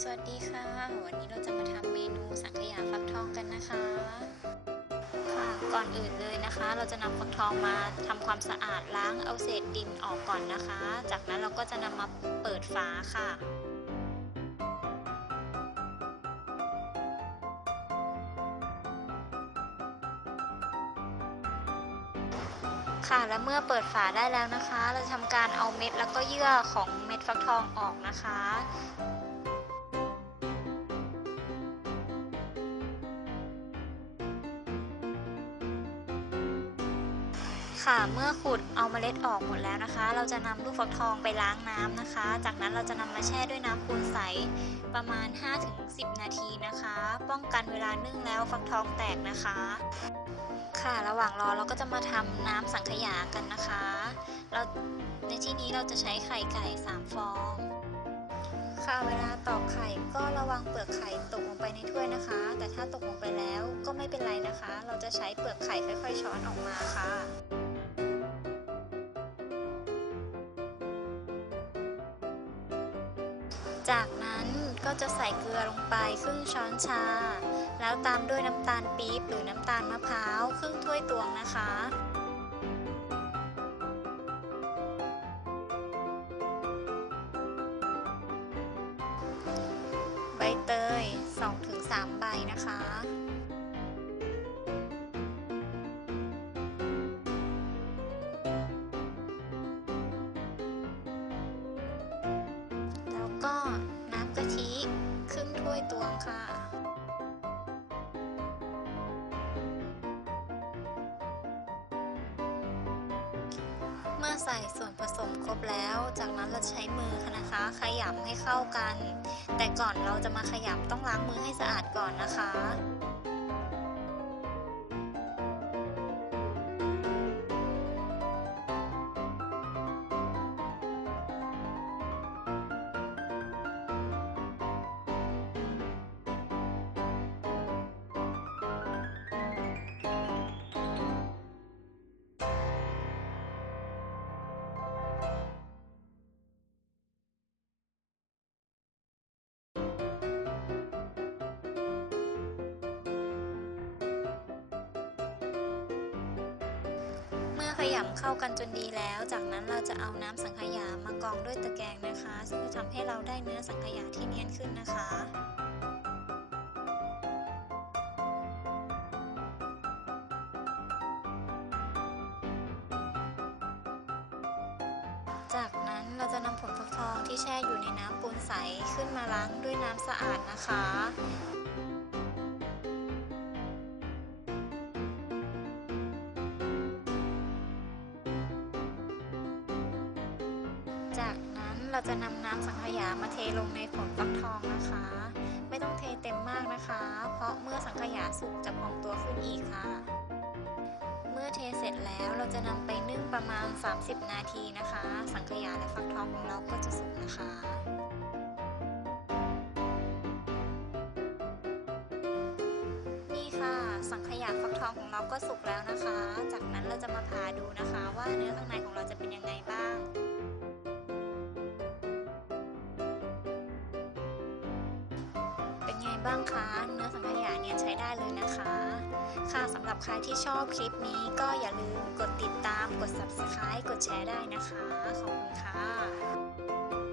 สวัสดีค่ะ วันนี้เราจะมาทำเมนูสังขยาฟักทองกันนะคะ ค่ะก่อนอื่นเลยนะคะ เราจะนำฟักทองมาทำความสะอาดล้างเอาเศษดินออกก่อนนะคะ จากนั้นเราก็จะนำมาเปิดฝาค่ะค่ะและเมื่อเปิดฝาได้แล้วนะคะ เราจะทำการเอาเม็ดแล้วก็เยื่อของเม็ดฟักทองออกนะคะ ค่ะ เมื่อขุดเอาเมล็ดออกหมดแล้วนะคะ เราจะนำลูกฟักทองไปล้างน้ำนะคะ จากนั้นเราจะนำมาแช่ด้วยน้ำปูนใสประมาณ 5-10 นาทีนะคะ ป้องกันเวลานึ่งแล้วฟักทองแตกนะคะ ค่ะระหว่างรอเราก็จะมาทำน้ำสังขยากันนะคะ เราในที่นี้เราจะใช้ไข่ไก่ 3 ฟอง ค่ะเวลาตอกไข่ก็ระวังเปลือกไข่ตกลงไปในถ้วยนะคะ แต่ถ้าตกลงไปแล้วก็ไม่เป็นไรนะคะ เราจะใช้เปลือกไข่ค่อย ๆ ช้อนออกมาค่ะ จากนั้นก็จะใส่เกลือลงไปครึ่งช้อนชา แล้วตามด้วยน้ำตาลปี๊บหรือน้ำตาลมะพร้าวครึ่งถ้วยตวงนะคะ ใบเตย 2-3 ใบนะคะ ค่ะ เมื่อใส่ส่วนผสมครบแล้ว จากนั้นเราใช้มือนะคะ ขยำให้เข้ากัน แต่ก่อนเราจะมาขยำต้องล้างมือให้สะอาดก่อนนะคะ มื่อขยำเข้ากันจนดีแล้ว จากนั้นเราจะเอาน้ำสังขยามากรองด้วยตะแกรงนะคะ ซึ่งจะทำให้เราได้เนื้อสังขยาที่เนียนขึ้นนะคะจากนั้นเราจะนำผลฟักทองที่แช่อยู่ในน้ำปูนใสขึ้นมาล้างด้วยน้ำสะอาดนะคะ เราจะนำน้ำสังขยามาเทลงในผลฟักทองนะคะ ไม่ต้องเทเต็มมากนะคะ เพราะเมื่อสังขยาสุกจะพองตัวขึ้นอีกค่ะ เมื่อเทเสร็จแล้วเราจะนำไปนึ่งประมาณ 30 นาทีนะคะ สังขยาและฟักทองของเราก็จะสุกนะคะนี่ค่ะสังขยาฟักทองของเราก็สุกแล้วนะคะ จากนั้นเราจะมาผ่าดูนะคะ ว่าเนื้อข้างในของเราจะเป็นยังไงบ้าง เป็นไงบ้างคะ เนื้อสังขยาเนี่ยใช้ได้เลยนะคะ ค่ะสำหรับใครที่ชอบคลิปนี้ก็อย่าลืมกดติดตาม กด subscribe กดแชร์ได้นะคะ ขอบคุณค่ะ